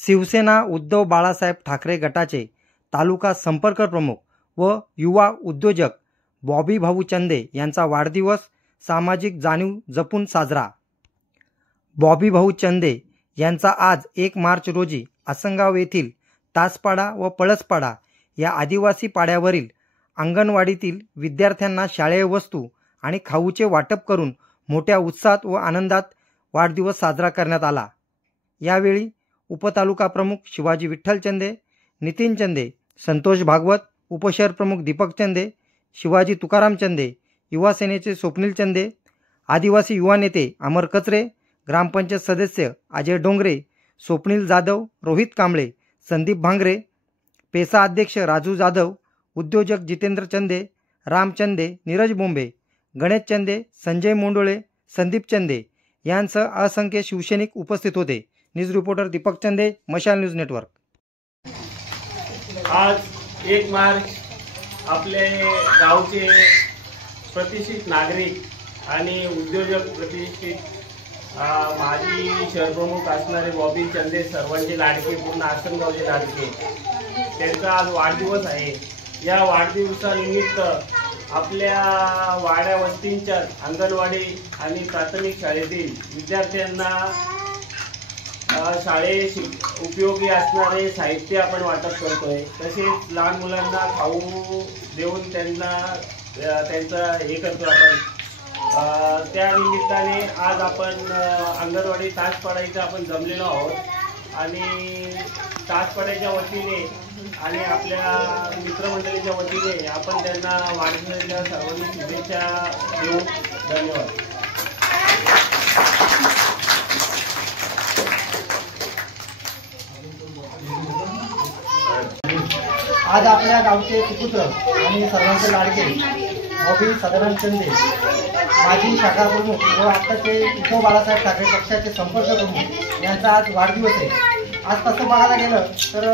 शिवसेना उद्धव बाळासाहेब ठाकरे गटाचे तालुका संपर्क प्रमुख व युवा उद्योजक बॉबी भाऊ चंदे यांचा वाढदिवस सामाजिक जाणीव जपून साजरा। बॉबी भाऊ चंदे यांचा आज 1 मार्च रोजी आसनगाव येथील तासपाडा व पळसपाडा या आदिवासी पाड्यावरील अंगणवाडीतील विद्यार्थ्यांना शालेय वस्तू आणि खाऊचे वाटप करून मोठ्या उत्साहात व आनंदात वाढदिवस साजरा करण्यात आला। यावेळी उपतालुका प्रमुख शिवाजी विठ्ठल चंदे, नितीन चंदे, संतोष भागवत, उपशहर प्रमुख दीपक चंदे, शिवाजी तुकाराम चंदे, युवा सेनेचे स्वप्नील चंदे, आदिवासी युवा नेते अमर कचरे, ग्रामपंचायत सदस्य अजय डोंगरे, स्वप्नील जाधव, रोहित कांबळे, संदीप भांगरे, पेसा अध्यक्ष राजू जाधव, उद्योजक जितेंद्र चंदे, राम चंदे, नीरज बोंबे, गणेश चंदे, संजय मोंडोळे, संदीप चंदे यांसह असंख्य शिवसैनिक उपस्थित होते। न्यूज रिपोर्टर दीपक चंदे, मशाल न्यूज नेटवर्क। आज 1 मार्च आपले गावचे प्रतिष्ठित नागरिक आणि उद्योजक प्रतिष्ठित माजी शहरप्रमुख असणारे बॉबी चंदे, सर्वांचे लाडके, पूर्ण आसनगावचे लाडके, त्यांचा आज वाढदिवस आहे। या वाढदिवसानिमित्त आपल्या वाड्या वस्तींच्या अंगणवाडी आणि प्राथमिक शाळेतील विद्यार्थ्यांना शाळेत उपयोगी असणारे साहित्य आपण वाटप करतोय। तसेच लहान मुलांना खाऊ देऊन त्यांचा हे करतो आपण। त्या निमित्ताने आज आपण अंगणवाडी तासपाडा इथं आपण जमलेलो आहोत आणि तासपाड्याच्या वतीने आणि आपल्या मित्रमंडळीच्या वतीने आपण त्यांना वाढदिवसाच्या सर्वांनी शुभेच्छा देऊ। धन्यवाद। आज आपल्या गावचे सुपुत्र आणि सर्वांचे लाडके बॉबी सदानंद चंदे, माजी शाखा प्रमुख व आताचे उद्धव बाळासाहेब ठाकरे पक्षाचे संपर्क प्रमुख यांचा आज वाढदिवस आहे। आज तसं बघायला गेलं तर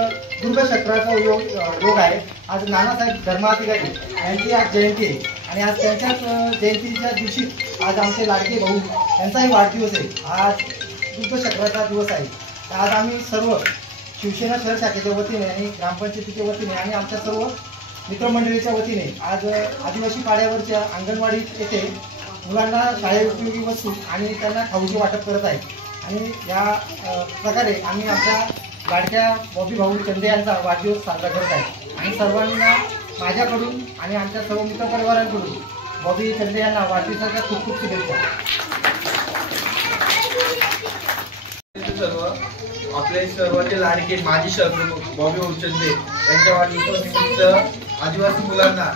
दुर्गचक्राचा योग आहे। आज नानासाहेब धर्माधिकारी यांची आज जयंती आहे आणि आज त्यांच्याच जयंतीच्या दिवशी आज आमचे लाडके भाऊ यांचाही वाढदिवस आहे। आज दुर्गचक्राचा दिवस आहे। आज आम्ही सर्व शिवसेना शहर शाखेच्या वतीने आणि ग्रामपंचायतीच्या वतीने आणि आमच्या सर्व मित्रमंडळीच्या वतीने आज आदिवासी पाड्यावरच्या अंगणवाडी येथे मुलांना शाळेत उपयोगी वस्तू आणि त्यांना खाऊचे वाटप करत आहे। आणि या प्रकारे आम्ही आमच्या लाडक्या बॉबी भाऊ चंदे यांचा वाढदिवस साजरा करत आहे आणि सर्वांना माझ्याकडून आणि आमच्या सर्व मित्रपरिवारांकडून बॉबी चंदे यांना वाढदिवसाच्या खूप खूप शुभेच्छा। आपले सर्वांचे लाडके माजी शहरप्रमुख बॉबी भाऊ चंदे यांच्या वाढदिवसानिमित्त आदिवासी मुलांना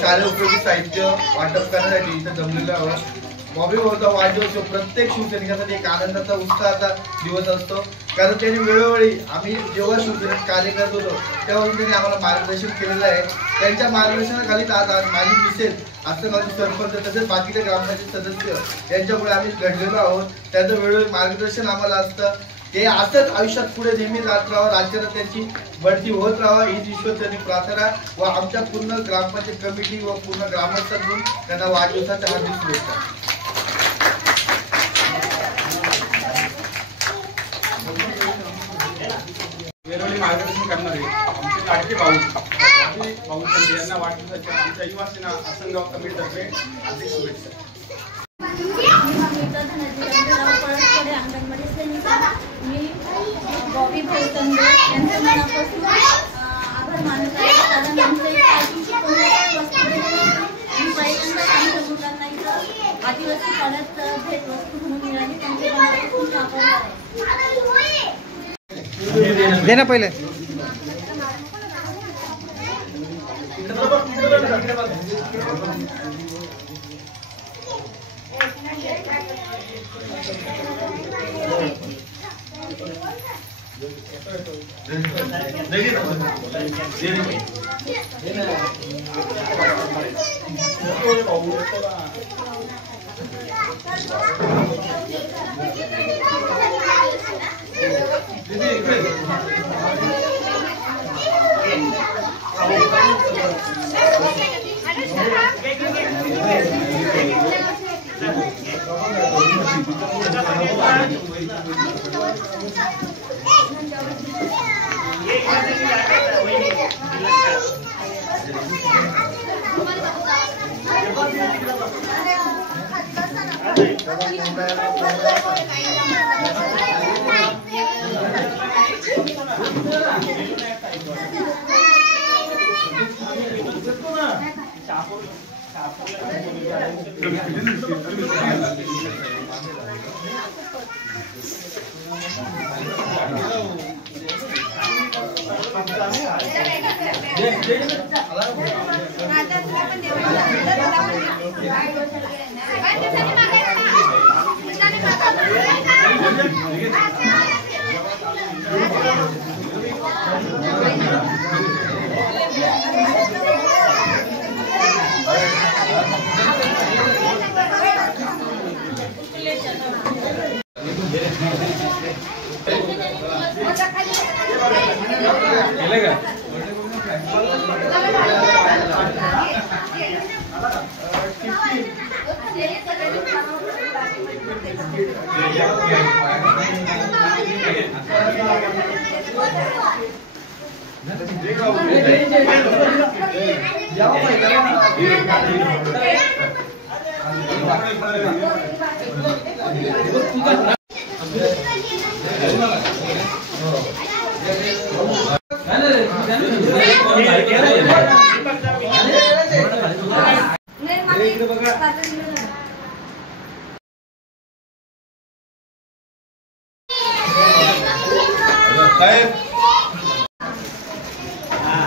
शालेय उपयोगी साहित्य वाटप करण्यासाठी इथं जमलेलो आहोत। बॉबी भाऊचा वाढदिवस प्रत्येक शिवसैनिकासाठी एक आनंदाचा उत्साहाचा दिवस असतो, कारण त्यांनी वेळोवेळी आम्ही जेव्हा शिवसेनेत कार्य करत होतो तेव्हा त्यांनी आम्हाला मार्गदर्शन केलेलं आहे। त्यांच्या मार्गदर्शनाखाली आज माझी मिसेस, आसनगावचे सरपंच तसेच बाकीचे ग्रामपंचायत सदस्य यांच्यामुळे आम्ही घडलेलो आहोत। त्यांचं वेळोवेळी मार्गदर्शन आम्हाला असतं। ते असंच आयुष्यात पुढे नेहमी जात राहावं, राज्यात त्यांची बढती होत राहावं हीच ईश्वरचरणी प्रार्थना व आमच्या पूर्ण ग्रामपंचायत कमिटी व पूर्ण ग्रामस्थांकडून त्यांना वाढदिवसाच्या हार्दिक शुभेच्छा। वेळोवेळी मार्गदर्शन करणारे आमचे लाडके भाऊ चंदे यांना वाढदिवसाच्या आमच्या युवा सेना आसनगाव कमिटीतर्फे हार्दिक शुभेच्छा। मी बॉबी भाऊ चंदे यांचे मनापासून आभार मानत आहे, कारण आमच्या पहिल्यांदा आमच्या मुलांना इथं आदिवासी पाड्यात भेट वस्तू म्हणून मिळाली, त्यांचे मनापासून आभार आहे। देना पहिले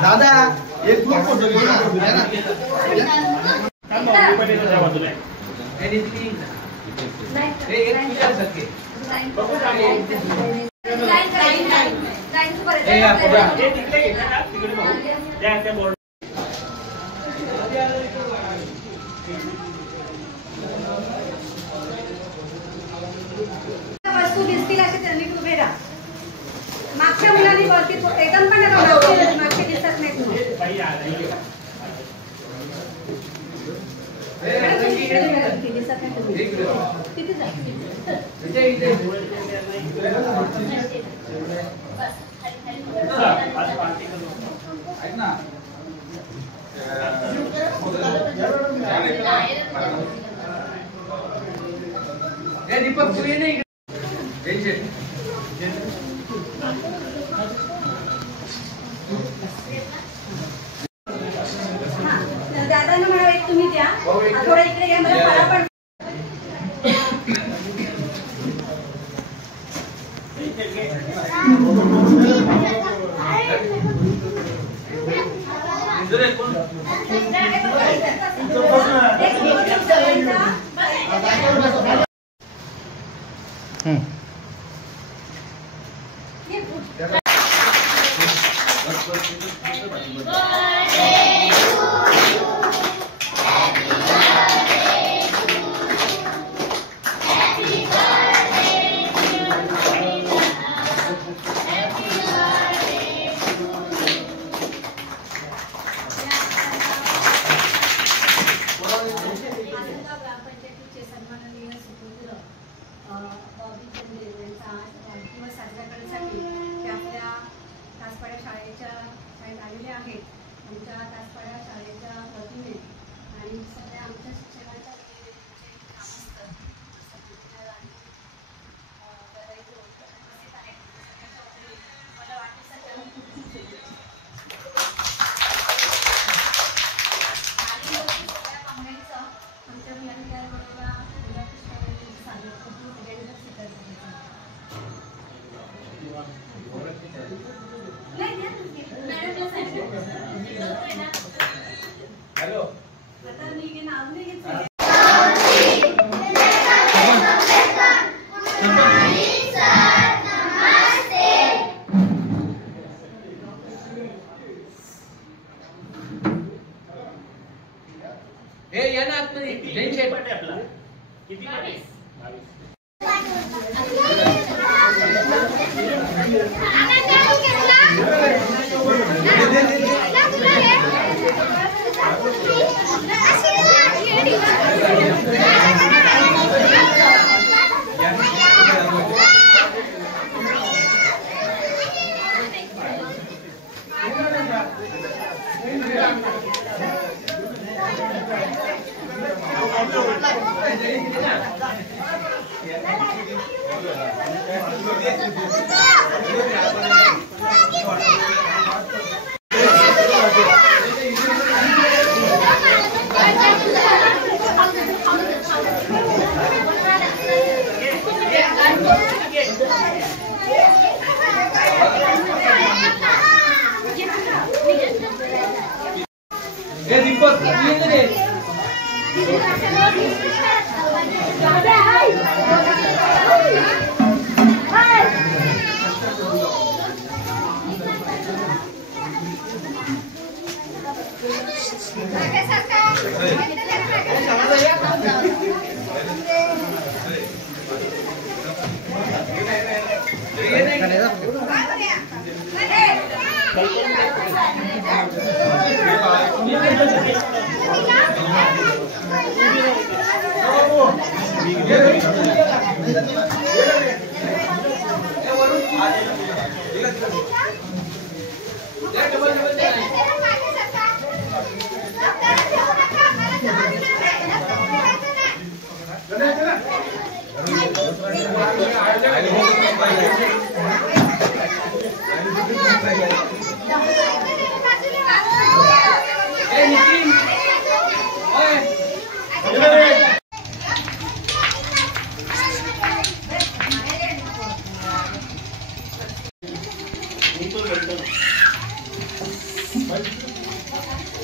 दादा एक फोटो घेऊ ना. वस्तू दिसतील असे त्यांनी उभे राहा. मागच्या मुलांनी वरती एकदम पण मागचे दिसत नाही तुम्ही. दिसत नाही तुम्ही तिथे जा. दीपक तू ये नाही दादांना मला एक तुम्ही द्या. थोडं इकडे या. मला पण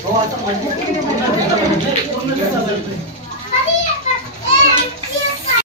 हो आता